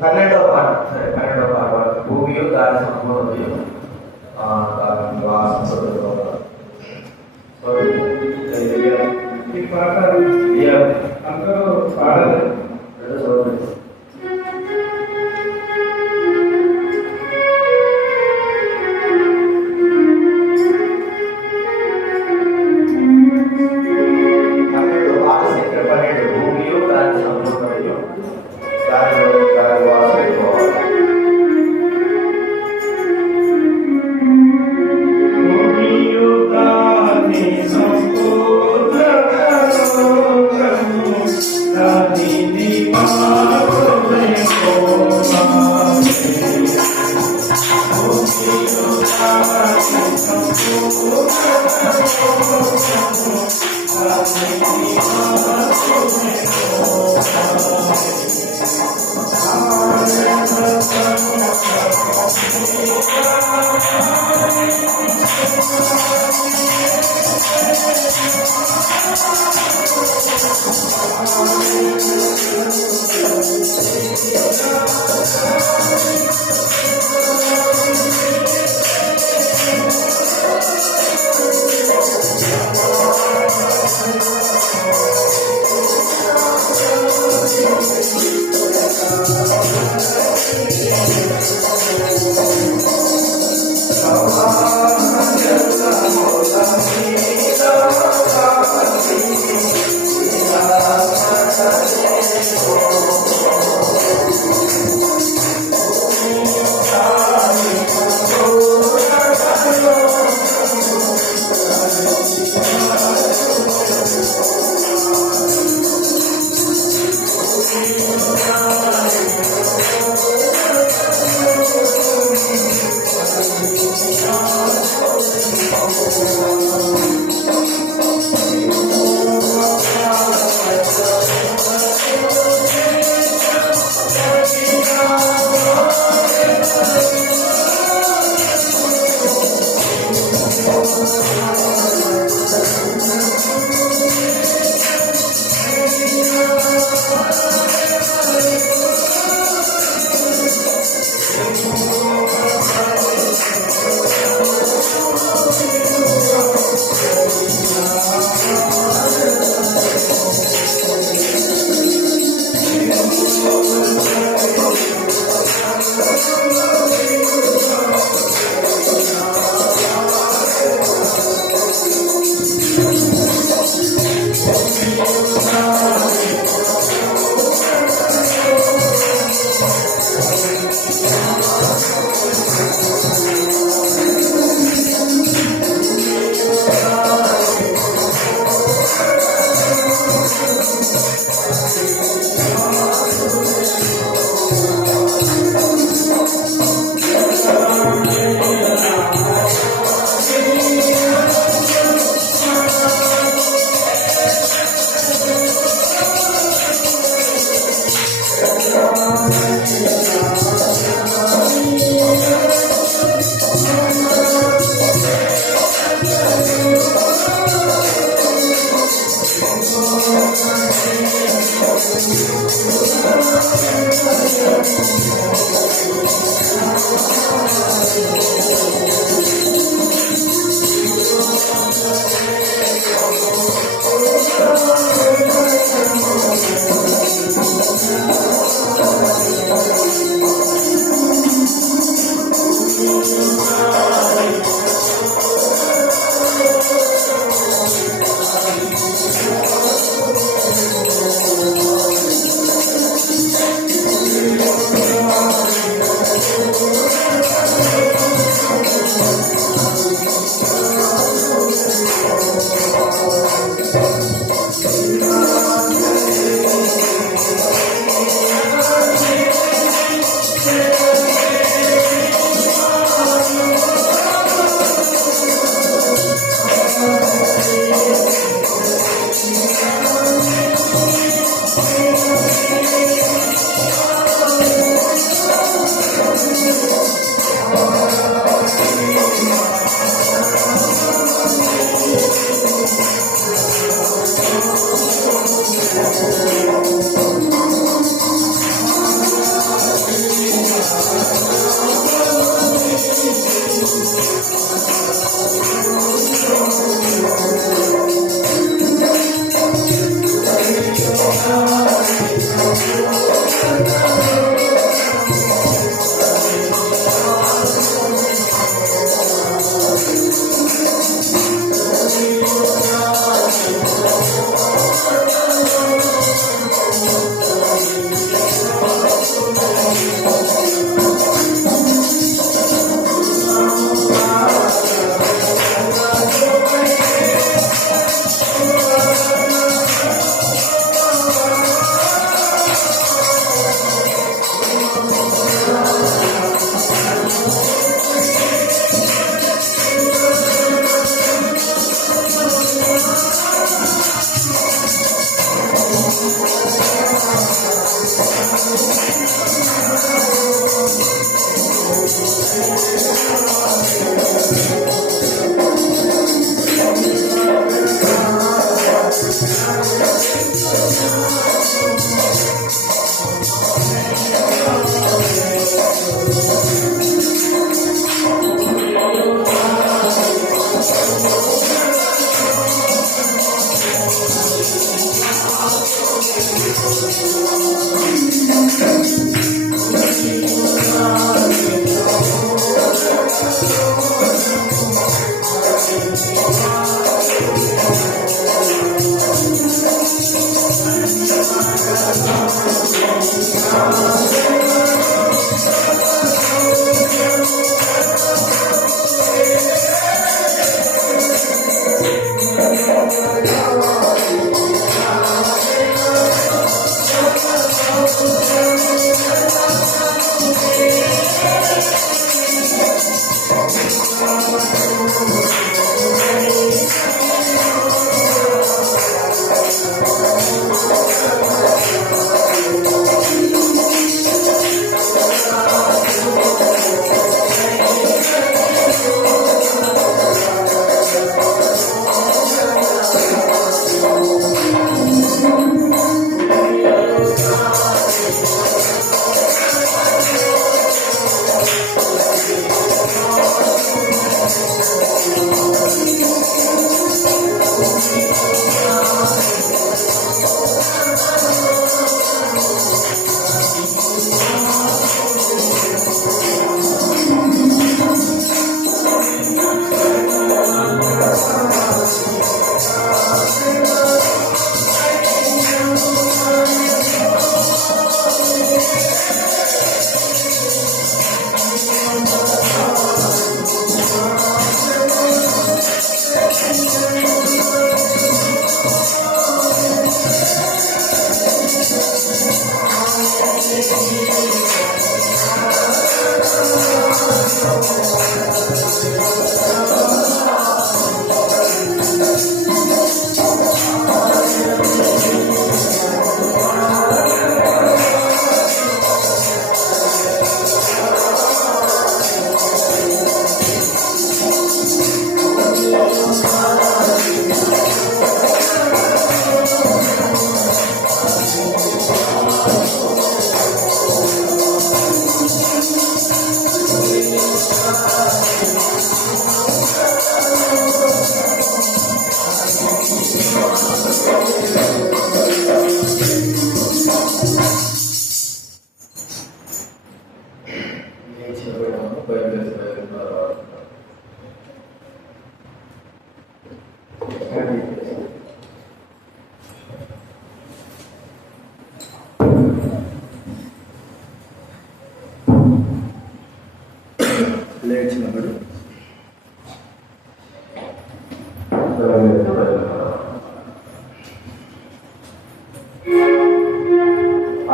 పన్నెండవ పాట సరే 12వ పాట భూమియు దాని సంపూర్ణతయు ఈ పాట అందరూ పాడలేదు. భూమియు దాని సంపూర్ణతయు దాని వాసు లేచినప్పుడు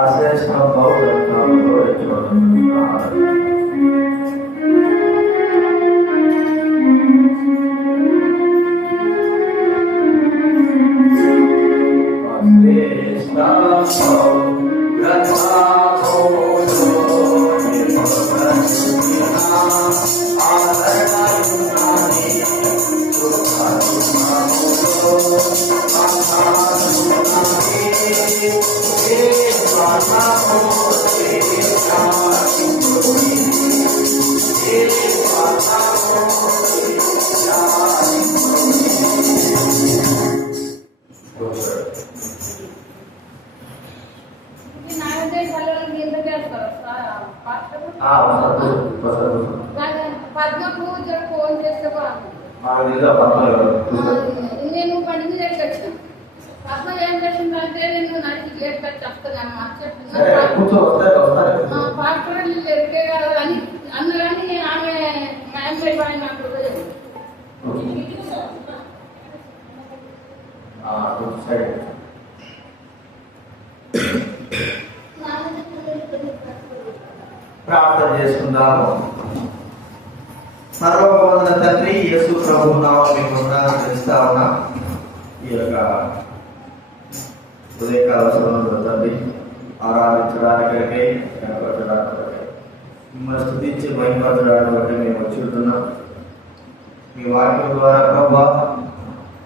ఆశ్రయించిన బౌద్ధంలో ఫోన్ చేస్తే నేను బండి మీద వచ్చాను. పద్మ ఏం చేసిందంటే నేను నడిచి గేట్ కట్టి వస్తానమ్మా చెప్తున్నా పాస్టర్ ఎరికే కాదు అని అందుకని నేను ఆమె మ్యారేజ్ పడినప్పుడు ప్రార్థన చేసుకుందాము. సర్వోన్నత తండ్రి యేసు ప్రభు నామమున మీకు వందనాలు తెలుస్తా ఉన్నా. ఈ యొక్క ఉదయకాల సమయంలో తండ్రి ఆరాధించడానికై కనపరచడానికి మిమ్మల్ని స్తుతించి మహిమపరచడానికి బట్టి మేము వచ్చి ఉంటున్నాం. మీ వాక్యం ద్వారా ప్రభా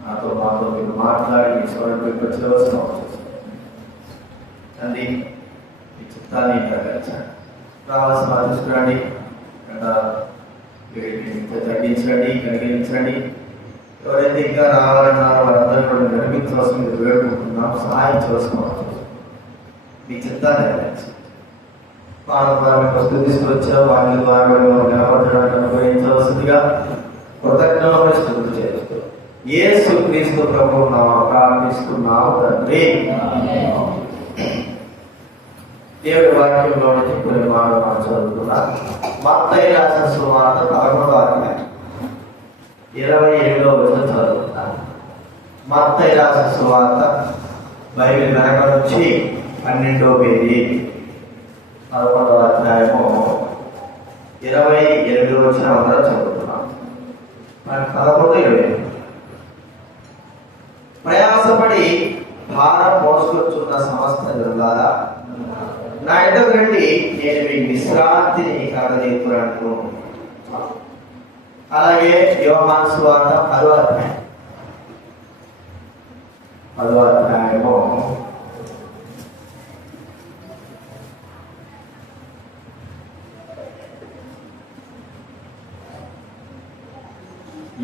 మాతో మీరు మాట్లాడి మీ స్వరం పెంపవలసిన అవసరం తండ్రి. మీ చిత్తాన్ని ప్రకటించండి, రావాల్సిన తీసుకురండి, తగ్గించండి, కలిగించండి. ఎవరైతే ఇంకా రావాలన్నారో వారందరూ కూడా నిర్మించవలసిన మీరు వేడుకుంటున్నాం, సహాయించవలసిన మీ చిత్తాన్ని నెరవేర్చండి. పాలన ద్వారా మీకు స్థుతిస్తూ వాటి ద్వారా నిలబడడానికి అనుగ్రహించవలసిందిగా కృతజ్ఞతలు స్థుతులు చేస్తూ యేసు క్రీస్తు ప్రభువు నామమున ప్రార్థిస్తున్నాము తండ్రి. దేవుడి వాక్యంలో నుంచి కొన్ని మాటలు మనం చదువుకున్నాం. మత్తయి రాసిన సువార్త 11వ అధ్యాయం 28వ వచనం చదువుకున్నాం. మత్తయి రాసిన సువార్త బైబిల్ వెనక నుంచి 12వ పేజీ 11వ అధ్యాయము 28వ వచనం అందరూ చదువుతున్నాం. మనకి 11:20 ప్రయాసపడి భారం మోసుకొచ్చున్న సమస్త జనులారా నా ఎదురు రండి, నేను మీ విశ్రాంతిని కలగజేపురాను. అలాగే యోహాను సువార్త 10వ అధ్యాయము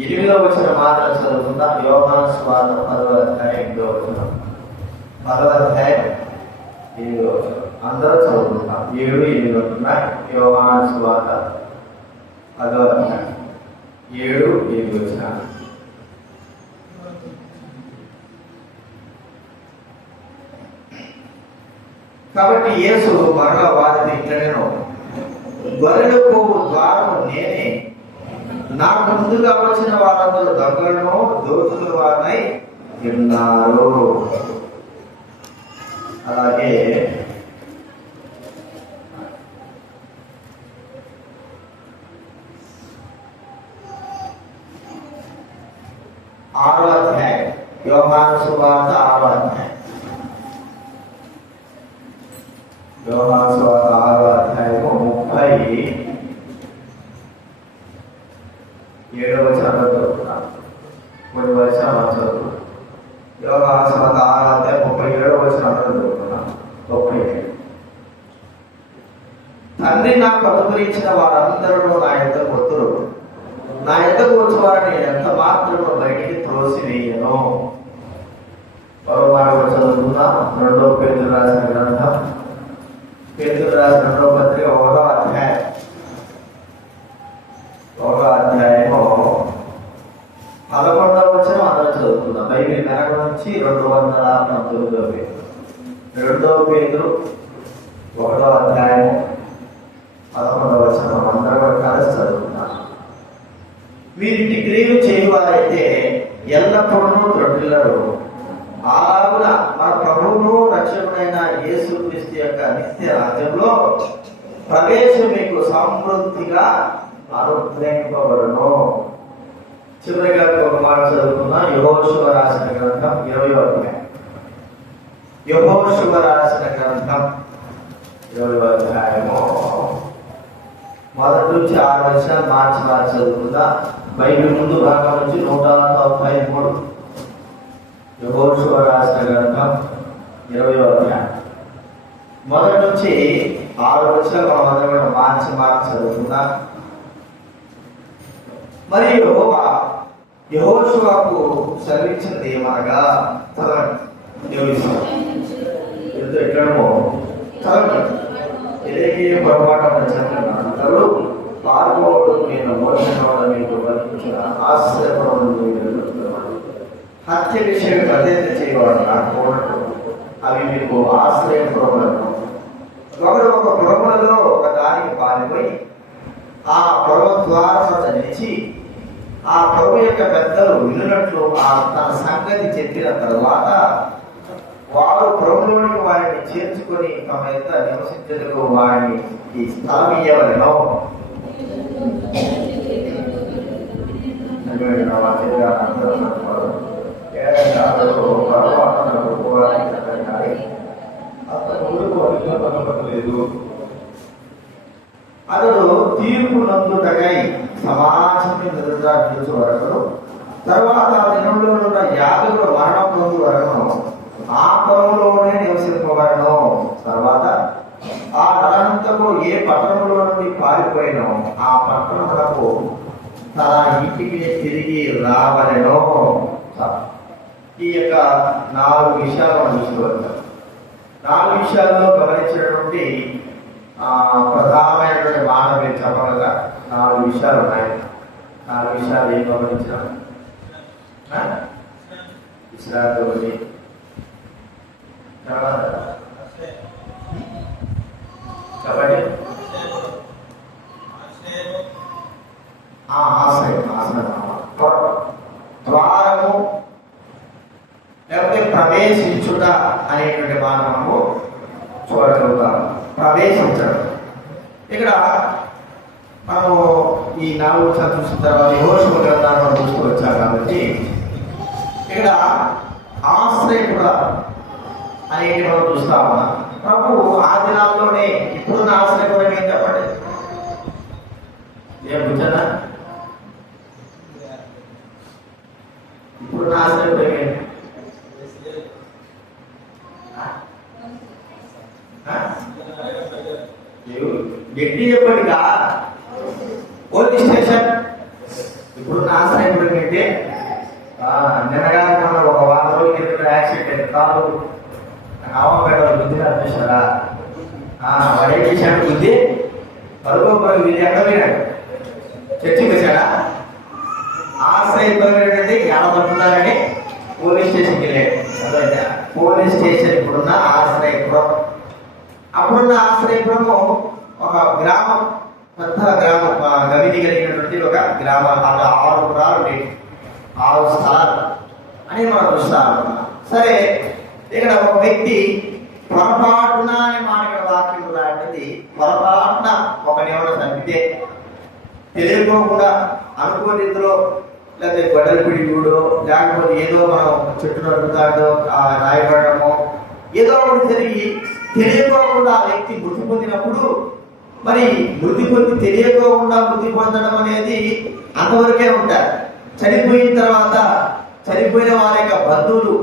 8వ వచనం మాత్రం చదువుకుందాం. యోహాను సువార్త 10వ అధ్యాయం 8వ వచనం. 10వ అధ్యాయం 8వ వచనం అందరూ చదువుకుంటాం. 7, 8 ఉంటున్నాయి. యోహాను సువార్త 10వ అధ్యాయం 7, 8 వచనాలు. కాబట్టి యేసు మరలా వారిని ఇట్లనేను, గొర్రెల పోవు ద్వారము నేనే, నాకు ముందుగా వచ్చిన వాళ్ళందరూ దొంగలను దోచుల వారినై ఉన్నారు. అలాగే ఆరవ అధ్యాయం యోహాను సువార్త 6వ అధ్యాయం. యోహాను సువార్త 6వ అధ్యాయము 37వ వచనం చదువుతున్నాం. కొన్ని వచనాలు చదువుతున్నాం. యోహాను సువార్త 6వ అధ్యాయం 37వ వచనం చదువుతున్నాం. 37 తండ్రి నాకు అనుగ్రహించిన వారందరూ నా యొద్దకు వత్తురు, నా యొద్దకు వచ్చి వారిని ఎంత మాత్రము బయటికి త్రోసివేయను. మరో మాట చదువుకుందాం. 2వ పేతురు రాసిన గ్రంథం, పేతురు రాసిన 2వ పత్రిక 1వ అధ్యాయం 11వ వచనం అందరూ చదువుకుందాం. బైబిల్ వెనక నుంచి 219వ పేతురు. 2వ పేతురు 1వ అధ్యాయం 11వ వచనం అందరూ కూడా కలిసి చదువుకుందాం. వీరిటి క్రియలు చేయువారైతే ఎల్లప్పుడూ త్రొట్టిల్లరు. అలాగున మన ప్రభువును రక్షకుడైన యేసుక్రీస్తు యొక్క నిత్య రాజ్యంలో ప్రవేశం మీకు సమృద్ధిగా అనుగ్రహింపబడును. చివరిగా ఒక మాట చదువుకున్న యెహోషువ రాసిన గ్రంథం 20వ అధ్యాయం. యెహోషువ రాసిన గ్రంథం 20వ అధ్యాయము మొదటి నుంచి 6 వచనాలు మార్చి చదువుకుందా. బైబిల్ ముందు భాగం నుంచి 193. యెహోషువ రాసిన గ్రంథం 20వ అధ్యాయం మొదటి నుంచి 6 వచనాలు మనం అందరం కూడా మార్చి చదువుకుందా. మరి యెహోషువకు సెలవిచ్చినది ఏమనగా ఎక్కడమో ఎలాగే పొరపాటు చెప్పినాడు పాల్గొడు నేను మోసనోడు మీకు వర్తించిన ఆశ్రయపడము హత్య విషయం అధ్యయనం చేయవాడు నాకు అవి మీకు ఆశ్రయపడము. ఒకడు ఒక పురములలో ఒక దానికి పారిపోయి ఆ పురమ ద్వారం నిలిచి ఆ ప్రభు యొక్క పెద్దలు వినున్నట్లు తన సంగతి చెప్పిన తరువాత వారు ప్రభులోనికి వారిని చేర్చుకొని తమ యొక్క నివసించటకు వారిని ఈ స్థలం ఇయ్యవలెను. అతడు తీర్పు నందుటకై సమాజం ఎదురుగా నిలుచు వరకు తర్వాత దినంలో ఉన్న 50 మరణం పొందు వరకు ఆ పొలంలోనే నివసింపబడను. తర్వాత ఆ నరంతకు ఏ పట్టణంలో నుండి పారిపోయినో ఆ పట్టణములకు తన ఇంటికి తిరిగి రావలెను. ఈ యొక్క 4 విషయాలు మనం చూసుకోవచ్చు. 4 విషయాల్లో గమనించినటువంటి ప్రధానమైనటువంటి మానవ చెప్పగల 4 విషయాలు ఉన్నాయి. 4 విషయాలు ఏం గమనించాము? విశ్రాంతి ఒకటి, కాబట్టి ద్వారము లేకపోతే ప్రవేశించుట అనేటువంటి మానవము చూడగలుగుతాము. ప్రవేశించడం ఇక్కడ మనము ఈ 4 చూసిన తర్వాత యెహోషువ గ్రంథాన్ని మనం చూస్తూ వచ్చాం. కాబట్టి ఇక్కడ ఆశ్రయపుర అనేది మనం చూస్తా ఉన్నాం. ప్రభు ఆ దినాల్లోనే ఇప్పుడున్న ఆశ్రయపురం ఏం చెప్పండి? ఏం కూర్చోనా? ఇప్పుడున్న ఆశ్రయపురం ఏంటి? గట్టి చెప్పండిగా. పోలీస్ స్టేషన్ ఇప్పుడున్న ఆశ్రయపురం ఏంటి? నిన్నగా ఒక 100 రోజుల క్రితం యాక్సిడెంట్ కాదు నామపేట బుద్ధిగా చూసారా? వాడే చేశాడు బుద్ధి పరుగోపురం ఇది ఎక్కడ పోయినాడు? చర్చికి వచ్చాడా? ఆశ్రయపురం ఏంటంటే ఎడబడుతున్నారని పోలీస్ స్టేషన్కి వెళ్ళాడు. పోలీస్ స్టేషన్ ఇప్పుడున్న ఆశ్రయపురం. అప్పుడున్న ఆశ్రయపురము ఒక గ్రామం, పెద్ద గ్రామం, గవిని కలిగినటువంటి ఒక గ్రామం. అక్కడ 6 పురాలు ఉండేవి, 6 స్థలాలు అని మనం చూస్తాం. సరే, ఇక్కడ ఒక వ్యక్తి పొరపాటున అనే మాట ఇక్కడ వాక్యం లాంటిది. పొరపాటున ఒకనెవడో చంపితే తెలియకోకుండా అనుకోని రీతిలో లేకపోతే గొడ్డల పిడిగుడో లేకపోతే ఏదో మనం చెట్టు నడుపుతాడో రాయబడమో ఏదో ఒకటి జరిగి తెలియకోకుండా ఆ వ్యక్తి మృతి పొందినప్పుడు, మరి మృతి పొంది తెలియకోకుండా మృతి పొందడం అనేది అంతవరకే ఉంటారు. చనిపోయిన తర్వాత చనిపోయిన వారి యొక్క బంధువులు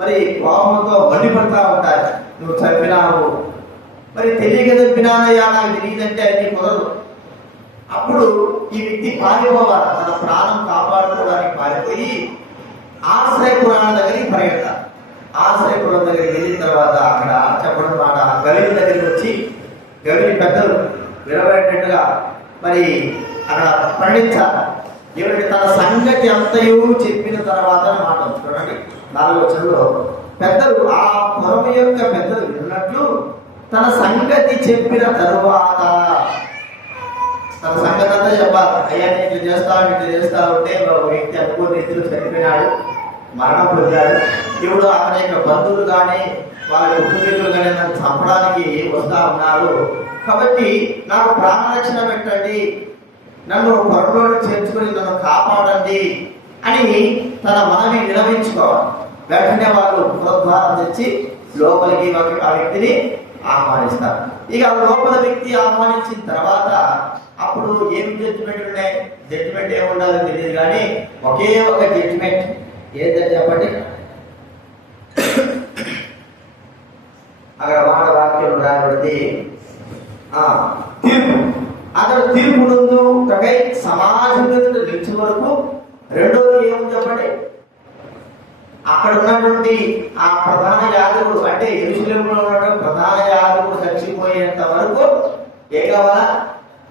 మరి కోపంతో మండిపడతా ఉంటారు. నువ్వు చంపినావు, మరి తెలియక చంపినానయ్యా, నాకు తెలియదంటే అది కుదరదు. అప్పుడు ఈ వ్యక్తి పారిపోవాలి, తన ప్రాణం కాపాడుకోవడానికి పారిపోయి ఆశ్రయపురాణ దగ్గరికి పరిగెడతారు. ఆశ్రయపురం దగ్గరికి వెళ్ళిన తర్వాత అక్కడ చెప్పడం మాట గవిని దగ్గరికి వచ్చి గవిని పెద్దలు వినబడేటట్టుగా మరి అక్కడ పండించాలి. ఏమిటంటే తన సంగతి అంతయు చెప్పిన తర్వాత మాట చూడండి 4వ వచనంలో పెద్దలు ఆ పురం యొక్క పెద్దలు విన్నట్లు తన సంగతి చెప్పిన తరువాత తన సంగతి అంతా చెప్పాలి. అయ్యా నేను ఇట్లా చేస్తా ఉంటే ఒక వ్యక్తి అనుకోని రీతిలో చనిపోయినాడు, మరణం పొందాడు. ఇప్పుడు అతని యొక్క బంధువులు కానీ వాళ్ళ కుటుంబీకులు కానీ నన్ను చంపడానికి వస్తా ఉన్నారు. కాబట్టి నాకు ప్రాణరక్షణ పెట్టండి, నన్ను పొరలోకి చేర్చుకొని నన్ను కాపాడండి అని తన మనవి వినవించుకోవాలి. వెంటనే వాళ్ళు పురద్వారం తెచ్చి లోపలికి ఆ వ్యక్తిని ఆహ్వానిస్తారు. ఇక లోపల వ్యక్తి ఆహ్వానించిన తర్వాత అప్పుడు ఏం జడ్జిమెంట్ ఉన్నాయి? జడ్జిమెంట్ ఏముండాలో తెలియదు కానీ ఒకే ఒక జడ్జిమెంట్ ఏదని చెప్పండి. అక్కడ మాట వాక్యం రాయబడింది తీర్పు. అతడు తీర్పు నందు సమాజం నిలిచే వరకు. రెండోది ఏముంది చెప్పండి? అక్కడ ఉన్నటువంటి ఆ ప్రధాన యాజకుడు అంటే యెరూషలేములో ఉన్నటువంటి ప్రధాన యాజకుడు చచ్చిపోయేంత వరకు ఏ కావాలా?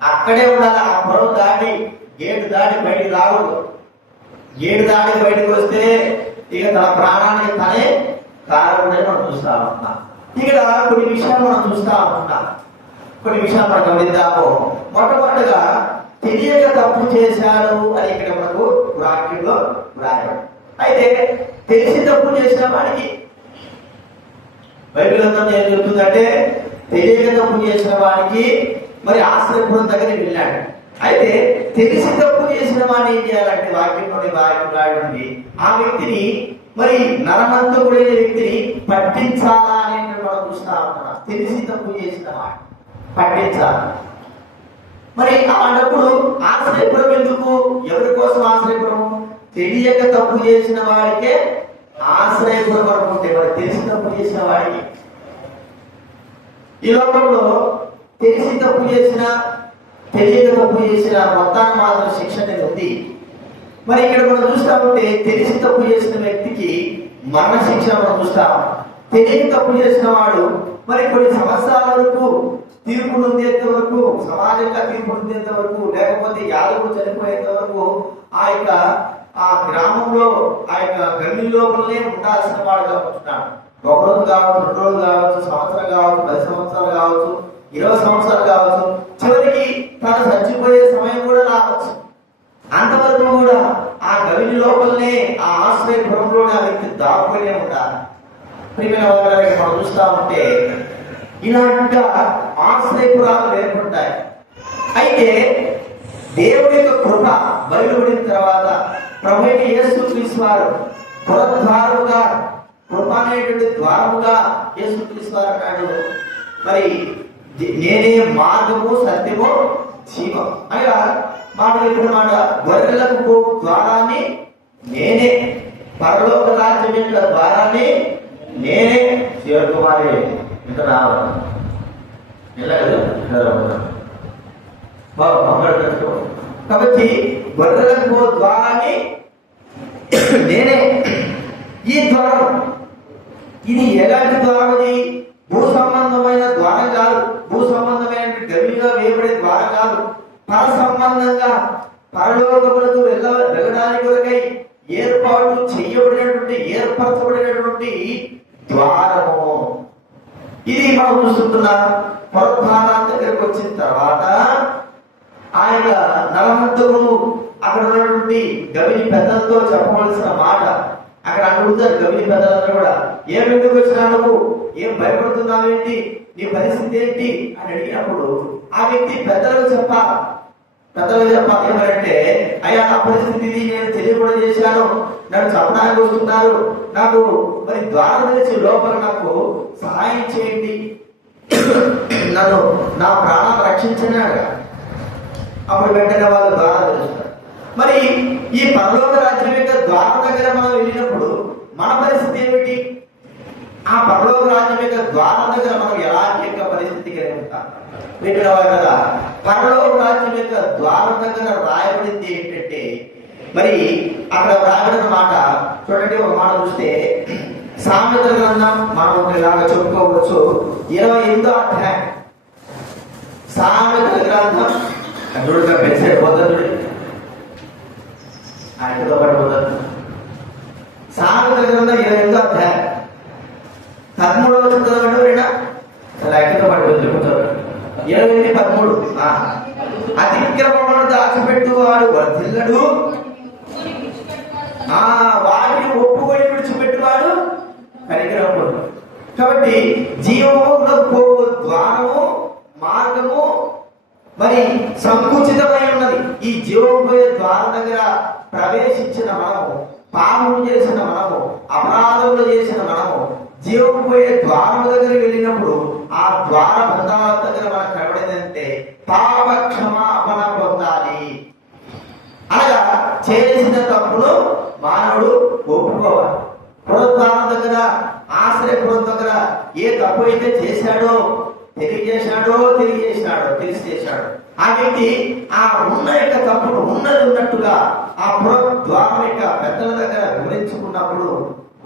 అక్కడే ఉండాలి. ఆ పొలం దాటి గేటు దాటి బయటికి రాకూడదు. గేటు దాటి బయటకు వస్తే ఇక తన ప్రాణానికి తనే కారణమని మనం చూస్తా ఉంటున్నాం. ఇక్కడ కొన్ని విషయాలు మనం చూస్తా ఉంటున్నాం. కొన్ని విషయాలు మనం గమనిద్దాము. మొట్టమొదటిగా తెలియక తప్పు చేశాడు అని ఇక్కడ మనకు వాక్యంలో రాయబడి. అయితే తెలిసి తప్పు చేసిన వాడికి బైబిల్ అంతా ఏం చెప్తుందంటే తెలియక తప్పు చేసిన వాడికి మరి ఆశ్రయపురం దగ్గర వెళ్ళాడు. అయితే తెలిసి తప్పు చేసిన వాడిని ఏం చేయాలంటే వాక్యంలోని వాక్యం రాయబడింది. ఆ వ్యక్తిని మరి నరహంతకుడైన వ్యక్తిని పట్టించాలా అనేది మనం చూస్తా ఉంటున్నాం. తెలిసి తప్పు చేసిన వాడు పట్టించాలి. మరి అలాంటప్పుడు ఆశ్రయపురం ఎందుకు? ఎవరి కోసం ఆశ్రయపురం? తెలియక తప్పు చేసిన వాడికే ఆశ్రయపురం అనుకుంటే మరి తెలిసి తప్పు చేసిన వాడికి ఈ లోకంలో తెలిసి తప్పు చేసిన తెలియక తప్పు చేసిన మొత్తాన్ని మాత్రం శిక్ష అనేది ఉంది. మరి ఇక్కడ మనం చూస్తా ఉంటే తెలిసి తప్పు చేసిన వ్యక్తికి మరణ శిక్ష మనం చూస్తాం. తెలియక తప్పు చేసిన వాడు మరి కొన్ని సంవత్సరాల వరకు తీర్పు నొందేంత వరకు, సమాజంగా తీర్పు నొందేంత వరకు, లేకపోతే యాదవుడు చనిపోయేంత వరకు ఆ గ్రామంలో ఆ యొక్క గల్లి లోపలనే ఉండాల్సిన వాడుగా ఉంటున్నాడు. ఒక రోజు కావచ్చు, 2 రోజులు కావచ్చు, సంవత్సరం కావచ్చు, 10 సంవత్సరాలు కావచ్చు, 20 సంవత్సరాలు కావచ్చు, చివరికి తను చచ్చిపోయే సమయం కూడా రావచ్చు. అంతవరకు కూడా ఆ గవిని లోపలనే ఆ ఆశ్రయపురంలోనే ఆ వ్యక్తి దాక్కునే ఉండాలి. ప్రియమైన వాళ్ళకి మనం చూస్తా ఉంటే ఇలాంటిగా ఆశ్రయపురాలు ఏర్పడ్డాయి. అయితే దేవుడి యొక్క కృప బయలుపడిన తర్వాత ప్రభువైన యేసుక్రీస్తు వారు పురద్వారముగా, కృప అనేటువంటి ద్వారముగా యేసుక్రీస్తు వారు అన్నాడు, మరి నేనే మార్గము సత్యము జీవం. అనగా మాట మాట గొర్రెలకు పోవు ద్వారాన్ని నేనే, పరలోక రాజ్యం యొక్క ద్వారాన్ని నేనే. శివకుమారి ఇంకా రావాలి కాబట్టి గొర్రెలకు పో ద్వారాన్ని నేనే. ఈ ద్వారం ఇది ఎలాంటి ద్వారం? అది భూ సంబంధమైన ద్వారం కాదు, భూ సంబంధమైన గవిగా వేయబడే ద్వారం కాదు. పర సంబంధంగా పరలోకములకు వెళ్ళడానికి కొరకై ఏర్పాటు చేయబడినటువంటి ఏర్పరచబడినటువంటి ద్వారము ఇది. మనం చూస్తున్నాం పురద్వారం దగ్గరకు వచ్చిన తర్వాత ఆయన నరహంతకులు అక్కడ ఉన్నటువంటి గవిని పెద్దలతో చెప్పవలసిన మాట అక్కడ అడుగుతారు. గవిని పెద్దలందరూ కూడా ఏం ఎందుకు వచ్చినా నువ్వు, ఏం భయపడుతున్నావేంటి, నీ పరిస్థితి ఏంటి అని అడిగినప్పుడు ఆ వ్యక్తి పెద్దలకు చెప్పాలి. ఏమంటే అయ్యా నా పరిస్థితి ఇది, నేను తెలియకుండా చేశాను, నన్ను చంపడానికి వస్తున్నారు, నాకు మరి ద్వారం నుంచి లోపల నాకు సహాయం చేయండి, నన్ను నా ప్రాణాలు రక్షించండి అడగా. అప్పుడు వెంటనే వాళ్ళు ద్వారం తెలుస్తారు. మరి ఈ పరలోక రాజ్యం యొక్క ద్వారం దగ్గర మనం వెళ్ళినప్పుడు మన పరిస్థితి ఏమిటి? ఆ పరలోక రాజ్యం యొక్క ద్వారం దగ్గర మనం ఎలాంటి యొక్క పరిస్థితి కలిగి ఉంటాం? కదా పరలోక రాజ్యం యొక్క ద్వారం దగ్గర రాయబడింది ఏంటంటే మరి అక్కడ రాయబడిన మాట చూడండి. ఒక మాట చూస్తే సామెతల గ్రంథం మనం ఇలాగా చెప్పుకోవచ్చు 28వ అధ్యాయం. సామెతల గ్రంథం చూడగా మెసేజ్ వదలు ఆయనతో పాటు వదలు. సామెతల గ్రంథం 28వ అధ్యాయం 13వ చదవండి. అసలు ఆయనతో పాటు వదులుకుంటారు. 28:13 అతిక్రమములను దాచిపెట్టువాడు వర్ధిల్లడు, వాటిని ఒప్పుకొని విడిచిపెట్టువాడు కనికరం పొందును. కాబట్టి జీవమునకు ద్వారము మార్గము మరి సంకుచితమై ఉన్నది. ఈ జీవం పోయే ద్వారం దగ్గర ప్రవేశించిన మనము, పాపము చేసిన మనము, అపరాధములు చేసిన మనము జీవం పోయే ద్వారం దగ్గర వెళ్ళినప్పుడు ఆ ద్వార బంధాల దగ్గర మనకు కనబడేదంటే పాప క్షమాపణ పొందాలి. అనగా చేసిన తప్పును మానవుడు ఒప్పుకోవాలి. పునరుద్ధానం దగ్గర, ఆశ్రయపురం దగ్గర ఏ తప్పు అయితే చేశాడో తెలిసి చేశాడు ఆ వ్యక్తి ఆ ఉన్న యొక్క తప్పును ఉన్నది ఉన్నట్టుగా ఆ పునరుద్ధానం యొక్క పెద్దల దగ్గర వివరించుకున్నప్పుడు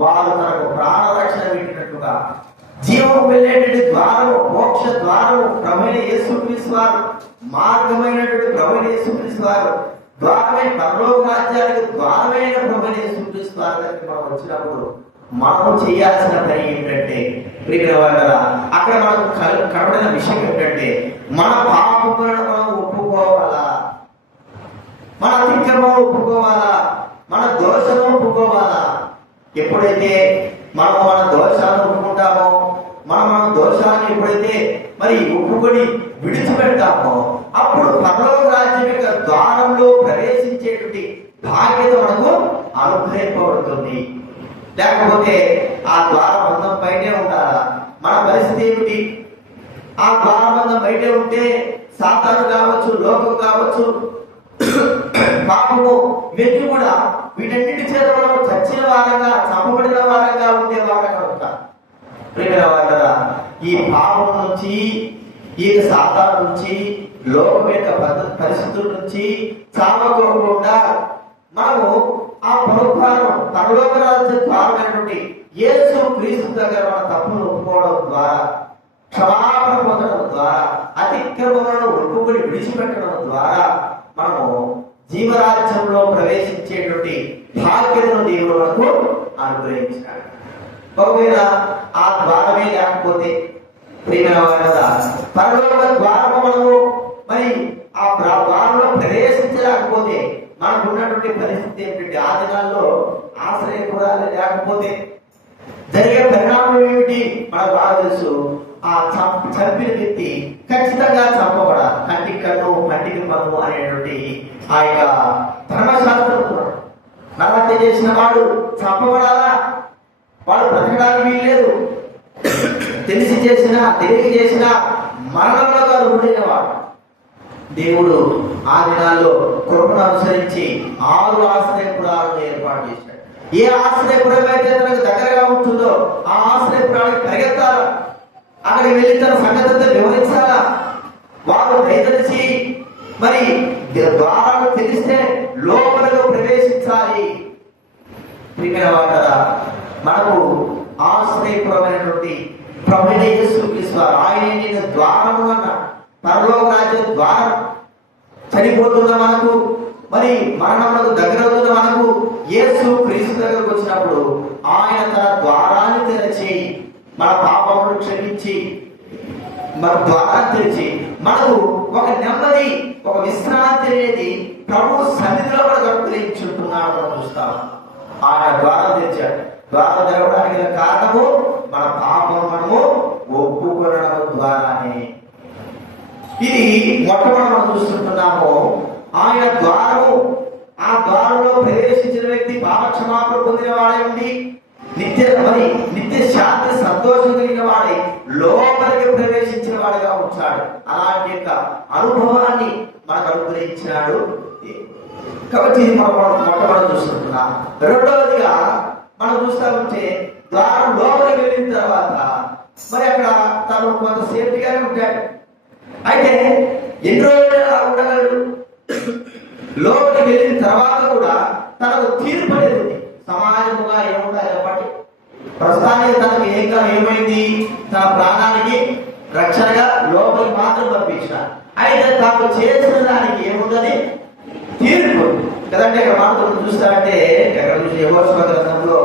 వారు తనకు ప్రాణరక్షణ పెట్టినట్టుగా జీవం వెళ్ళేటువంటి ద్వారము, మోక్ష ద్వారము ప్రభువైన యేసుక్రీస్తు వారు, మార్గమైనటువంటి ప్రభువైన యేసుక్రీస్తు వారు, ద్వారమే పరలోక రాజ్యానికి ద్వారమైన ప్రభువైన యేసుక్రీస్తు వారి దగ్గరికి మనం వచ్చినప్పుడు మనము చేయాల్సిన పని ఏంటంటే ప్రియమైన వారలారా, అక్కడ మనకు కనబడిన విషయం ఏంటంటే మన పాపములను మనం ఒప్పుకోవాలా, మన అతిక్రమం ఒప్పుకోవాలా, మన దోషము ఒప్పుకోవాలా. ఎప్పుడైతే మనం మన దోషాలను ఒప్పుకుంటామో, మన దోషాలను ఎప్పుడైతే మరి ఒప్పుకొని విడిచిపెడతామో అప్పుడు పరలోక రాజ్యం యొక్క ద్వారంలో ప్రవేశించేటువంటి బాధ్యత మనకు అనుగ్రహింపబడుతుంది. లేకపోతే ఆ ద్వారబంధం బయటే ఉండాలా? మన పరిస్థితి ఏమిటి? ఆ ద్వారబంధం బయటే ఉంటే సాతాను కావచ్చు, లోకం కావచ్చు, పాపము, ఇవన్నీ కూడా వీటన్నిటి చేత మనం చచ్చిన వారంగా, చంపబడిన వారంగా ఉండే వారంగా ఉంటాం. ప్రియమైన వారలారా, ఈ పాపం నుంచి, ఈ సాతాను నుంచి, లోకం యొక్క పరిస్థితుల నుంచి చావకోకుండా మనము ఆ పునరుద్ధానం పరలోక రాజ్య ద్వారమైనటువంటి యేసు క్రీస్తు దగ్గర మన తప్పును ఒప్పుకోవడం ద్వారా, క్షమాపణ పొందడం ద్వారా, అతిక్రమలను ఒప్పుకొని విడిచిపెట్టడం ద్వారా మనము జీవరాజ్యంలో ప్రవేశించేటువంటి భాగ్యతను దేవుడు మనకు అనుగ్రహించాడు. ఒకవేళ ఆ ద్వారమే లేకపోతే ప్రియమైన వారలారా, పరలోక ద్వారము మనము మరి ఆ ద్వారంలో ప్రవేశించలేకపోతే మనకు ఉన్నటువంటి పరిస్థితి ఏమిటి? ఆ దినాల్లో ఆశ్రయపురాలు లేకపోతే జరిగే పరిణామం ఏమిటి మనకు బాగా తెలుసు. ఆ చంపిన వ్యక్తి ఖచ్చితంగా చంపబడాలి. కంటికి కన్ను, కంటికి పన్ను అనేటువంటి ఆ యొక్క ధర్మశాస్త్రం, నరహత్య చేసిన వాడు చంపబడాలా? వాడు బ్రతకడానికి వీల్లేదు. తెలిసి చేసిన, తెలియక చేసిన మరణంలో కాదు ఉండేవాడు. దేవుడు ఆ దినాల్లో కృపను అనుసరించి 6 ఆశ్రయపురాలను ఏర్పాటు చేశాడు. ఏ ఆశ్రయపురం అయితే తనకు దగ్గరగా ఉంటుందో ఆ ఆశ్రయపురానికి పరిగెత్తాలా, అక్కడికి వెళ్ళి తన సంగతితో వివరించాలా. వారు దయతలిచి మరి ద్వారాలు తెలిస్తే లోపలకు ప్రవేశించాలి. ప్రియమైన వారలారా, మనకు ఆశ్రయపురమైనటువంటి ప్రభువైన యేసుక్రీస్తు వారు, ఆయనే నేను ద్వారము అన్నాడు. పరలోక రాజ్య ద్వారం. చనిపోతున్న మనకు, మరి మరణములకు దగ్గరవుతున్న మనకు యేసు క్రీస్తు దగ్గరకు వచ్చినప్పుడు ఆయన తన ద్వారాన్ని తెరచి మన పాపములను క్షమించి మన ద్వారాన్ని తెరిచి మనకు ఒక నెమ్మది, ఒక విశ్రాంతి అనేది ప్రభు సన్నిధిలో మనకు అనుగ్రహించుంటున్నాడు. మనం చూస్తాం. ఆయన ద్వారం తెరిచాడు. ద్వారం తెరవడానికి గల కారణము మన పాపం మనము ఒప్పుకోవడం ద్వారానే. ఇది మొట్టమొదటి మనం చూస్తుంటున్నాము. ఆయన ద్వారము, ఆ ద్వారంలో ప్రవేశించిన వ్యక్తి పాపక్షమాపణ పొందిన వాడై ఉండి నిత్య శాంతి సంతోషం కలిగిన వాడై లోపలికి ప్రవేశించిన వాడిగా ఉంచాడు. అలాంటి యొక్క అనుభవాన్ని మనకు అనుగ్రహించినాడు. కాబట్టి ఇది మనం మొట్టమొదటి చూస్తుంటున్నాం. రెండవదిగా మనం చూస్తా ఉంటే ద్వారం లోపలికి వెళ్ళిన తర్వాత మరి అక్కడ తను కొంత సేఫ్టీగానే ఉంటాడు. అయితే ఎన్ని రోజులు అలా ఉండగలడు? లోపలికి వెళ్ళిన తర్వాత కూడా తనకు తీర్పు అనేది ఉంది. సమాజముగా ఏముండాలి కాబట్టి ప్రస్తుతానికి తనకు ఏమైంది? తన ప్రాణానికి రక్షణగా లోపలికి మాత్రం పంపించారు. అయితే తాను చేసిన దానికి ఏముందని తీర్పు కదంటే. ఇక్కడ మాత్రం చూస్తారంటే ఎక్కడ చూసి యెహోషువ గ్రంథంలో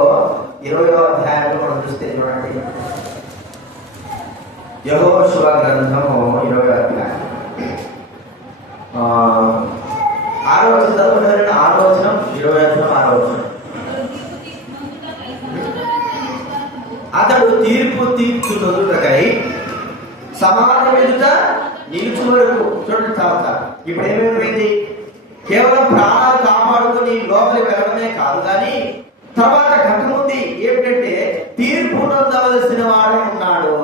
20వ అధ్యాయంలో మనం చూస్తే చూడండి. యెహోషువ గ్రంథము 20వ అధ్యాయం 6వ వచనం చదవండి. 6వ వచనం, 20వ వచనం, 6వ వచనం. అతడు తీర్పు తీర్చుటకై సమాజం ఎదుట నిలుచు వరకు. చూడండి తర్వాత ఇప్పుడు ఏమేమైంది? కేవలం ప్రాణాలు కాపాడుకుని లోపలి వెళ్ళడమే కాదు, కానీ తర్వాత ఘటముంది ఏమిటంటే తీర్పు నొందవలసిన వాడే ఉన్నాడు.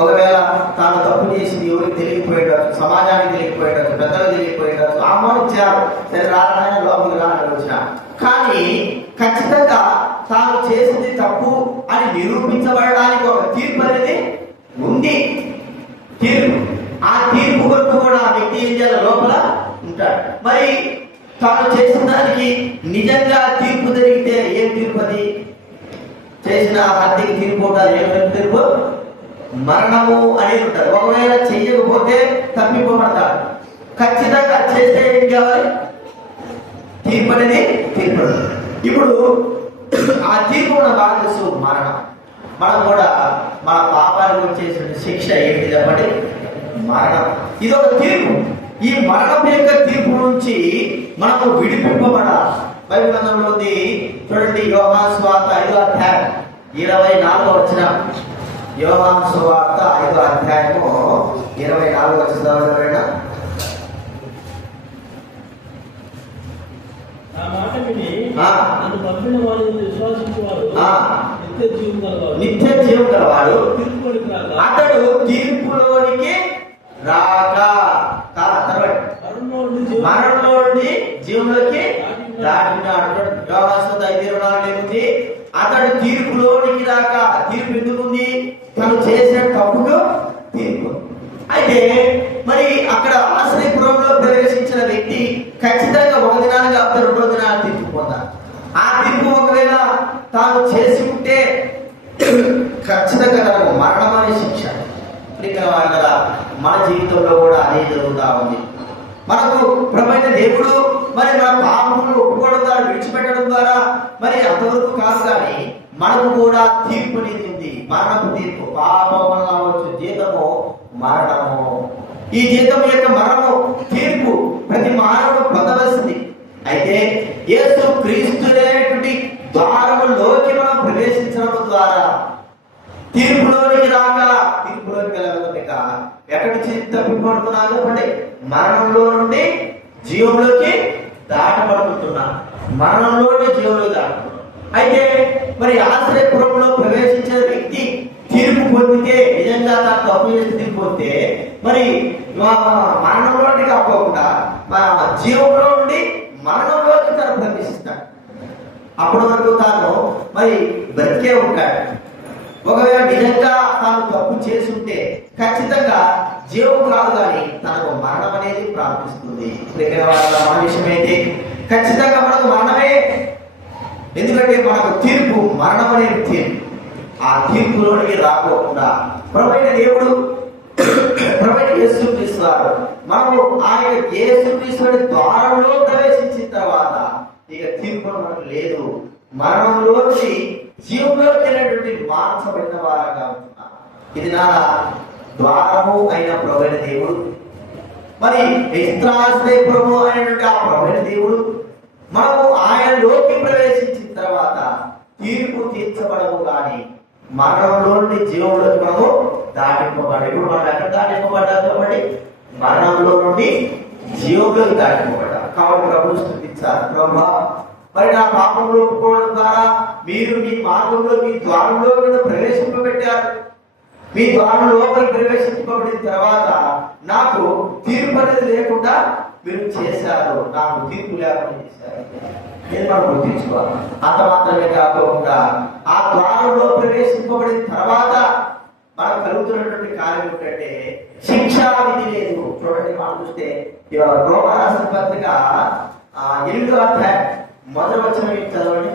ఒకవేళ తాను తప్పు చేసింది ఎవరికి తెలియకపోయేటచ్చు, సమాజానికి తెలియకపోయేటచ్చు, పెద్దలకు తెలియకపోయేటచ్చు, ఆహ్వానించారు, సరే రారాయణ లోపలికి రాని వచ్చిన, కానీ ఖచ్చితంగా తాను చేసింది తప్పు అని నిరూపించబడడానికి ఒక తీర్పు అనేది ఉంది. తీర్పు, ఆ తీర్పు కొరకు కూడా ఆ వ్యక్తి ఏం చేయాలి? లోపల ఉంటాడు. మరి తాను చేసిన దానికి నిజంగా తీర్పు జరిగితే ఏం తీర్పు? అది చేసిన హత్యకి తీర్పు ఉండాలి. ఏమైనా తీర్పు? మరణము అనేది ఉంటారు. ఒకవేళ చెయ్యకపోతే తప్పిపోబడతాడు. ఖచ్చితంగా చేస్తే ఏం కావాలి? తీర్పు అనేది తీర్పు. ఇప్పుడు ఆ తీర్పు మన బాధ్యత మరణం. మనం కూడా మన పాపానికి వచ్చేసిన శిక్ష ఏంటి చెప్పండి? మరణం. ఇది ఒక తీర్పు. ఈ మరణం యొక్క తీర్పు నుంచి మనము విడిపింపబడాలి. బైబిల్ గ్రంథంలో ఉంది చూడండి, యోహాను సువార్త 5వ అధ్యాయం 24వ వచనం. యోహాను సువార్త 5వ అధ్యాయము 24వ వచనం. ఆ మాట విని నన్ను పంపిన వారిని విశ్వాసించేవారు నిత్య జీవం గలవాడు అతడు తీర్పులోనికి రాక మరణంలో నుండి జీవంలోకి దాటినాడు. యోహాను 5:24 ఏముంది? అతడు తీర్పులోనికి రాక. తీర్పు ఎందుకుంది? తను చేసిన తప్పుకు తీర్పు. అయితే మరి అక్కడ ఆశ్రయపురంలో ప్రవేశించిన వ్యక్తి ఖచ్చితంగా ఒక దినాన్ని కాకపోతే 2వ దినాన్ని తీర్పు పొందాలి. ఆ తీర్పు ఒకవేళ తాను చేసి ఉంటే ఖచ్చితంగా తనకు మరణం అనే శిక్ష. కదా మన జీవితంలో కూడా అదే జరుగుతూ ఉంది. మనకు ప్రభువైన దేవుడు మరి మన పాపములు ఒప్పుకోవడం ద్వారా, విడిచిపెట్టడం ద్వారా మరి అంతవరకు కాదు, కానీ మనకు కూడా తీర్పు అనేది ఉంది. మరణపు తీర్పు. పాపం వల్ల వచ్చు జీతము మరణము. ఈ జీతం యొక్క మరణము తీర్పు ప్రతి మానవుడు పొందవలసింది. అయితే యేసు క్రీస్తు అనేటువంటి ద్వారములోకి మనం ప్రవేశించడం ద్వారా తీర్పులోనికి రాక, తీర్పులోకి వెళ్ళక ఎక్కడి నుంచి తప్పిపడుతున్నాను అంటే మరణంలో నుండి జీవంలోకి దాటబడుతున్నా. మరణంలో నుండి జీవంలోకి దాటుతున్నా. అయితే మరి ఆశ్రయపురంలో ప్రవేశించిన వ్యక్తి తీర్పు పొందితే, నిజంగా తాను తప్పు చేసి తీర్పు పొందితే మరి మరణంలోకి కాకుండా జీవంలో నుండి మరణంలోకి తను ప్రవేశిస్తాడు. అప్పటి వరకు తాను మరి బ్రతికే ఉంటాడు. ఒకవేళ నిజంగా తాను తప్పు చేసుంటే ఖచ్చితంగా జీవం కాదు, కానీ తనకు మరణం అనేది ప్రాప్తిస్తుంది. మన విషయం అయితే ఖచ్చితంగా మనకు మరణమే. ఎందుకంటే మనకు తీర్పు మరణం అనేది తీర్పు. ఆ తీర్పులోనికి రాకోకుండా ప్రభువైన దేవుడు, ప్రభువైన యేసుక్రీస్తు వారు మనము ఆయన యేసుక్రీస్తు ద్వారంలో ప్రవేశించిన తర్వాత ఇక తీర్పు మనకు లేదు. మరణంలోంచి జీవంలోకి వెళ్ళినటువంటి మార్చబడిన వారంగా ఉంటున్నాం. ఇది నా ద్వారము అయిన ప్రభువైన దేవుడు, మరి ఇస్రాయేలు అయినటువంటి ఆ ప్రభువైన దేవుడు మనము ఆయనలోకి ప్రవేశించిన తర్వాత తీర్పు తీర్చబడము, కానీ మరణంలో నుండి జీవంలోకి మనము దాటిపోబడి. ఇప్పుడు మనం ఎక్కడ దాటిపోబడ్డా కాబట్టి మరణంలో నుండి జీవంలోకి దాటిపోబడ్డా. కాబట్టి ప్రభువు స్తుతించాలి. ప్రభా, మరి నా పాపంలో ఒప్పుకోవడం ద్వారా మీరు మీ మార్గంలో, మీ ద్వారంలో ప్రవేశింపబెట్టారు. మీ ద్వారం లోపలికి ప్రవేశింపబడిన తర్వాత నాకు తీర్పు అనేది లేకుండా మీరు చేశారు. నాకు తీర్పు లేకుండా చేశారు. నేను మనం గుర్తించుకోవాలి. అంత మాత్రమే కాకుండా ఆ ద్వారంలో ప్రవేశింపబడిన తర్వాత మనకు కలుగుతున్నటువంటి కార్యం ఏంటంటే శిక్షా విధి లేదు. చూడండి, మనం చూస్తే ఇవాళ రోమరాసిన పత్రిక 8వ అధ్యాయం 1వ వచనం చదవండి.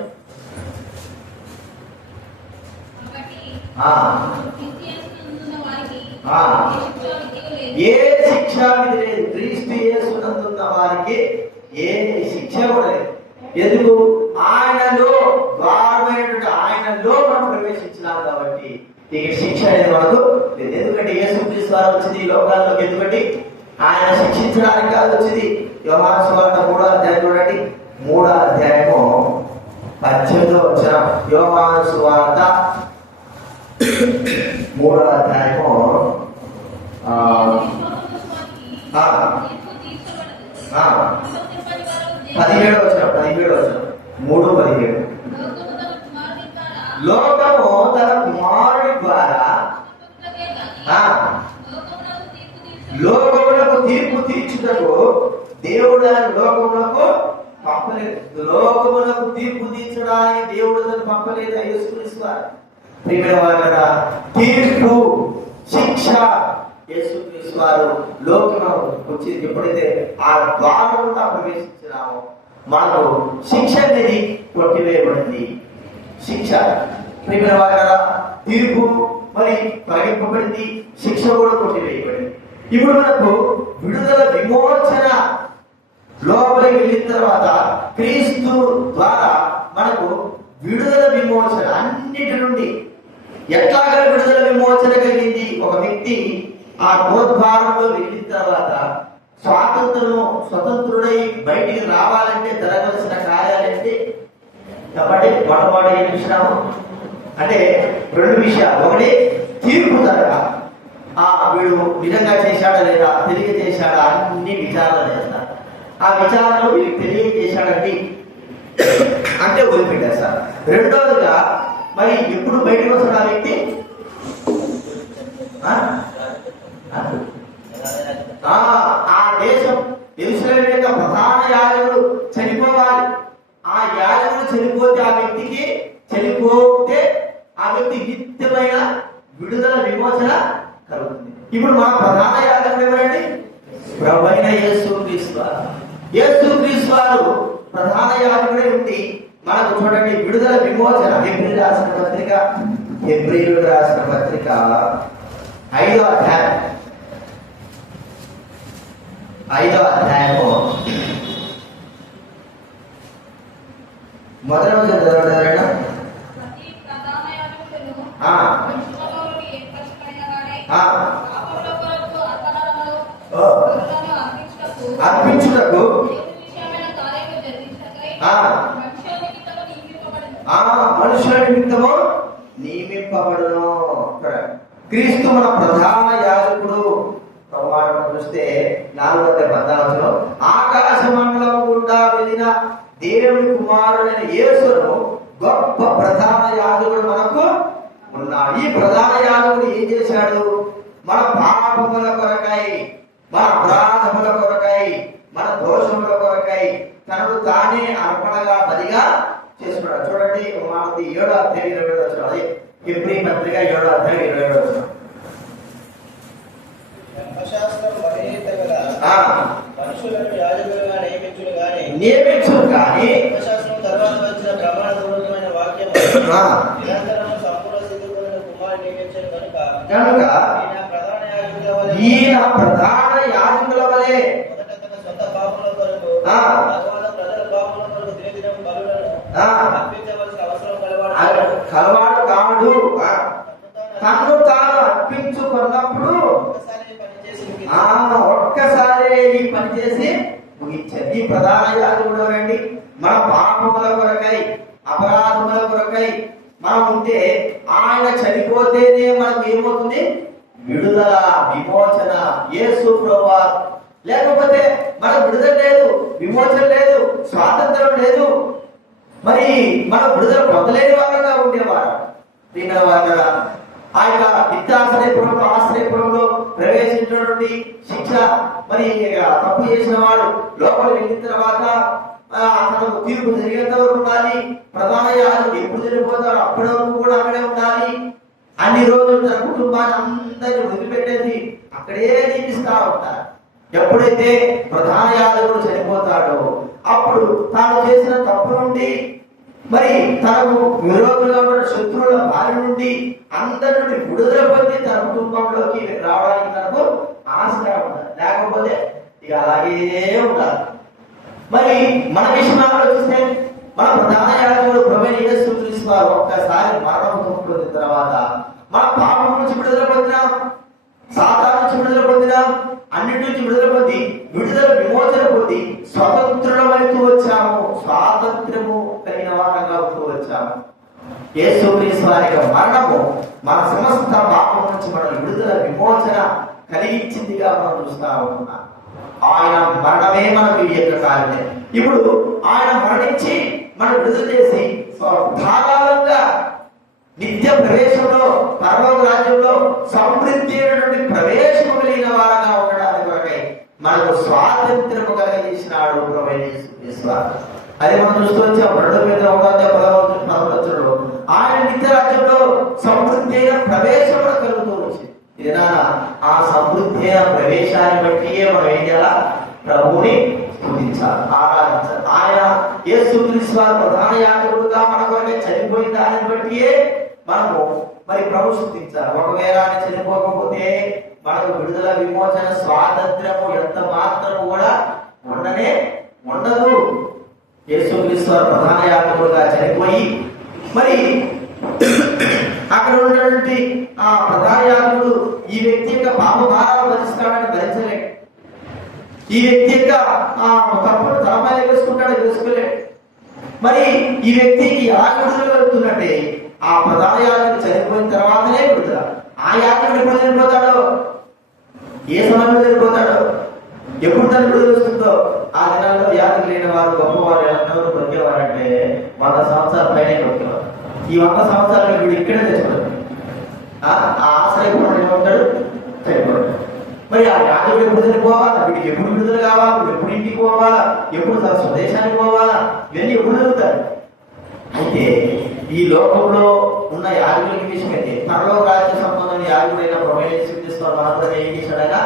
ఏ శిక్షా విధి లేదు. క్రీస్తు యేసునందున్న వారికి ఏ శిక్ష కూడా లేదు. ఎందుకు? ఆయనలో ద్వారమైనటువంటి ఆయనలో మనం ప్రవేశించినాం కాబట్టి ఇక శిక్ష అనేది మనకు లేదు. ఎందుకంటే యేసుక్రీస్తు వారు వచ్చింది ఈ లోకాల్లోకి. ఎందుకంటే ఆయన శిక్షించడానికి కాదు వచ్చింది. యోహాను సువార్త 3వ అధ్యాయం చూడండి, 3వ అధ్యాయము 18వ వచనం. యోహాను సువార్త 3వ అధ్యాయము 17వ వచనం. 3:17. లోకము తన కుమారుడి ద్వారా లోకములకు తీర్పు తీర్చుటకు దేవుడు లోకములకు పంపలేదు. లోకములకు తీర్పు తీర్చడానికి దేవుడు తను పంపలేదు. యేసుక్రీస్తు వారు తీర్పు శిక్ష యేసుక్రీస్తు వారు లోకము వచ్చి ఎప్పుడైతే ఆ ద్వారముగా ప్రవేశించినామో మనకు శిక్ష అనేది కొట్టివేయబడింది. శిక్ష ప్రియమైన వారు తీర్పు మరి తొలగింపబడింది, శిక్ష కూడా కొట్టివేయబడింది. ఇప్పుడు మనకు విడుదల విమోచన లోపలికి వెళ్ళిన తర్వాత క్రీస్తు ద్వారా మనకు విడుదల విమోచన అన్నిటి నుండి ఎట్లాగా విడుదల విమోచన కలిగింది. ఒక వ్యక్తి ఆ గోద్వారంలో వెళ్ళిన తర్వాత స్వతంత్రుడై బయటికి రావాలంటే జరగవలసిన కార్యాలంటే కాబట్టి మొట్టమొదటి ఏం చూసినాము అంటే 2 విషయాలు. ఒకటి తీర్పు జరగ, వీడు నిజంగా చేశాడా లేదా, తెలియజేశాడా అన్ని విచారణ చేస్తారు. ఆ విచారణలో వీళ్ళకి తెలియజేశాడండి అంటే వదిలిపెట్టేస్తారు. రెండోదిగా మరి ఎప్పుడు బయటకు వస్తాడు ఆ వ్యక్తి? ఆ దేశం యెరూషలేము యొక్క ప్రధాన యాజకుడు చనిపోవాలి. ఆ యాజకుడు చనిపోతే ఆ వ్యక్తి నిత్యమైన విడుదల విమోచన కలుగుతుంది. ఇప్పుడు మన ప్రధాన యాజకుడు ఎవరండి? ప్రభువైన యేసుక్రీస్తు వారు. యేసుక్రీస్తు వారు ప్రధాన యాజకుడే ఉండి మనకు చూడండి విడుదల విమోచన. హెబ్రీయులకు రాసిన పత్రిక 5వ అధ్యాయం 5వ అధ్యాయము మొదటి రోజు చదవడం. అర్పించుటకు మనుషుల నిమిత్తము నియమింపబడును. క్రీస్తు మన ప్రధాన యాజకుడు. ప్రమాణం చూస్తే 4:14 ఆకాశ మండలం గుండా వెళ్ళిన దేవుని కుమారుడైన యేసును గొప్ప ప్రధాన యాజకుడు మనకు ఉన్నాడు. ఈ ప్రధాన యాజకుడు ఏం చేశాడు? మన పాపముల కొరకై, మన అపరాధముల కొరకై, మన దోషముల కొరకై తనను తానే అర్పణగా బలిగా చేసుకున్నాడు. చూడండి 7వ అధ్యాయం 27వ వచనం. అది హెబ్రీ పత్రిక 7వ అధ్యాయం 27వ వచనం. మనుషులను యాజకులుగా నియమించును కానీ తర్వాత వచ్చిన ప్రమాణపూర్వకమైన వాక్యం నిరంతరము సంపూర్ణ సిద్ధులైన కుమారుని నియమించను కనుక ఈయన ప్రధాన యాజకుల వలె మొదట తన సొంత పాపముల కొరకు తర్వాత ప్రజల పాపముల కొరకు దినదినం బలులను అర్పించవలసిన అవసరం కలవాడు కాడు. తను తాను అర్పించుకున్నప్పుడు ఒక్కసారి ఈ పని చేసి ముగించారు. ఈ ప్రధాన యాజకుడు రండి మన పాపముల కొరకై, అపరాధముల కొరకై మనం ఉంటే ఆయన చనిపోతేనే మనకు ఏమవుతుంది? విడుదల విమోచన. యేసు ప్రభువారు లేకపోతే మనకు విడుదల లేదు, విమోచన లేదు, స్వాతంత్రం లేదు. మరి మనం విడుదల పొందలేని వాళ్ళగా ఉండేవారు. దీని వాళ్ళ ఆ యొక్క నిత్యాశ్రయపురంలో ఆశ్రయపురంలో ప్రవేశించినటువంటి శిక్ష. మరి తప్పు చేసిన వాడు లోపల వెళ్ళిన తర్వాత అతను తీర్పు జరిగేంత వరకు ఉండాలి. ప్రధాన యాజకుడు ఎప్పుడు చనిపోతాడు అప్పటి వరకు కూడా అక్కడే ఉండాలి. అన్ని రోజులు తన కుటుంబాన్ని అందరినీ వదిలిపెట్టేసి అక్కడే నియమిస్తా ఉంటారు. ఎప్పుడైతే ప్రధాన యాజకుడు చనిపోతాడో అప్పుడు తాను చేసిన తప్పు నుండి మరి తనకు విరోధులుగా ఉన్న శత్రువుల బారి నుండి అందరి నుండి విడుదల పొంది తన కుటుంబంలోకి రావడానికి తనకు ఆస్కారం ఉండాలి. లేకపోతే ఇక అలాగే ఉండాలి. మరి మన విషయంలో ఆలోచిస్తే మన ప్రధాన యాజకుడు ప్రభువైన యేసుక్రీస్తు వారు ఒక్కసారి మరణం పొందిన తర్వాత మన పాపం నుంచి విడుదల పొందినాం, సాతాను నుంచి విడుదల పొందినాం, అన్నిటి నుంచి విడుదల పొంది విడుదల విమోచన పొంది స్వతంత్రులమైతూ వచ్చాము, స్వాతంత్రము కలిగిన వారంగా అవుతూ వచ్చాము. యేసుక్రీస్తు వారి యొక్క మరణము మన సమస్త పాపం నుంచి మన విడుదల విమోచన కలిగించిందిగా మనం చూస్తా ఉంటున్నాం. ఆయన మరణమే మనకు ఈ యొక్క కార్యమే. ఇప్పుడు ఆయన మరణించి మనం విడుదల చేసి ధారాళంగా నిత్య ప్రవేశంలో పరలోక రాజ్యంలో సమృద్ధి అయినటువంటి ప్రవేశము కలిగిన వారంగా ఉండడానికి కొరకై మనకు స్వాతంత్రము కలిగించినాడు ప్రభువైన యేసుక్రీస్తు. అది మనం చూస్తూ వచ్చాం. 2 ఆయన నిత్య రాజ్యంలో సమృద్ధి అయిన ప్రవేశం కలుగుతూ వచ్చింది. ఇది ఆ సమృద్ధి అయిన ప్రవేశాన్ని బట్టి మనం ఏం చేయాలా? ప్రభువుని స్తుతించాలి, ఆరాధించాలి. ఆయన యేసుక్రీస్తు వారు ప్రధాన యాజకుడుగా మన కొరకే చనిపోయిన దానిని బట్టి మనము మరి ప్రభు స్తుతించాలి. ఒకవేళ ఆయన చనిపోకపోతే మనకు విడుదల విమోచన స్వాతంత్రము ఎంత మాత్రము కూడా ఉండదు. యేసుక్రీస్తు వారు ప్రధాన యాజకుడుగా చనిపోయి మరి అక్కడ ఉన్నటువంటి ఆ ప్రధాన యాజకుడు ఈ వ్యక్తి యొక్క పాప భారాలు భరిస్తాడని భరించలేడు. ఈ వ్యక్తి యొక్క తప్పుడు తలపై వేసుకోలేడు. మరి ఈ వ్యక్తికి ఎలా విడుదల కలుగుతున్నట్టే ఆ ప్రధాన యాజకుడు చనిపోయిన తర్వాతనే విడుదల. ఆ యాజకుడు ఎప్పుడు చనిపోతాడో, ఏ సమయంలో చనిపోతాడో, ఎప్పుడు తను విడుదల వస్తుందో ఆ దినాల్లో యాజకులు లేని వారు గొప్పవారు ఎవరు బ్రతికేవారంటే 100 సంవత్సరాల పైన బ్రతికేవారు. ఈ 100 సంవత్సరాలు వీడు ఇక్కడే తెచ్చుకోవాలి. ఆ ఆశ్రయపడు ఏమవుతాడు? చనిపోతాడు. మరి ఆ యాజకుడు ఎప్పుడు చనిపోవాలా? వీడికి ఎప్పుడు విడుదల కావాలా? ఎప్పుడు ఇంటికి పోవాలా? ఎప్పుడు తన స్వదేశానికి పోవాలా? ఇవన్నీ ఎప్పుడు జరుగుతాయి? అయితే ఈ లోకంలో ఉన్న యాజకులకి విషయం అయితే పరలోక రాజ్య సంబంధమైన యాజకుడైన ప్రభువైన యేసుక్రీస్తు మన కూడా ఏం చేశాడైనా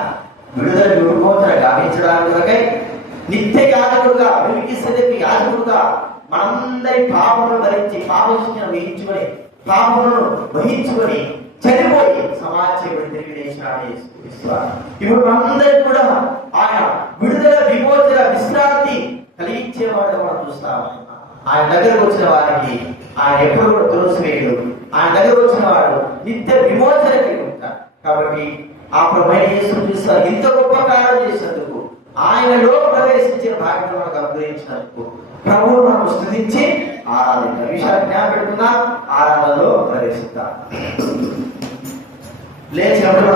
విడుదల విమోచన గావించడానికి కొరకై నిత్య యాజకుడుగా వెలికిసేది యాజకుడుగా మనందరి పాపములను భరించి పాపశిక్షను వహించుకొని చనిపోయి సమాజం తిరిగి లేచినాడు యేసుక్రీస్తు. ఇప్పుడు మనందరికి కూడా ఆయన విడుదల విమోచన విశ్రాంతి కలిగించేవాడుగా మనం చూస్తాము. ఆయన దగ్గరకు వచ్చిన వారికి ఆయన ఎప్పుడు కూడా తులసివేయడు. ఆయన దగ్గరకు వచ్చిన వాడు నిత్య విమోచన కలిగి ఉంటాడు. కాబట్టి ఆ ప్రభువైన యేసుక్రీస్తు ఇంత గొప్ప కార్యం చేసినందుకు, ఆయనలో ప్రవేశించిన భాగ్యం మనకు అనుగ్రహించినందుకు ప్రభువును మనం స్తుతించి ఆరాధిద్దాం. విషయాన్ని జ్ఞాపకం పెట్టుకుందాం, ఆరాధనలో ప్రవేశిద్దాం. లేచినప్పుడు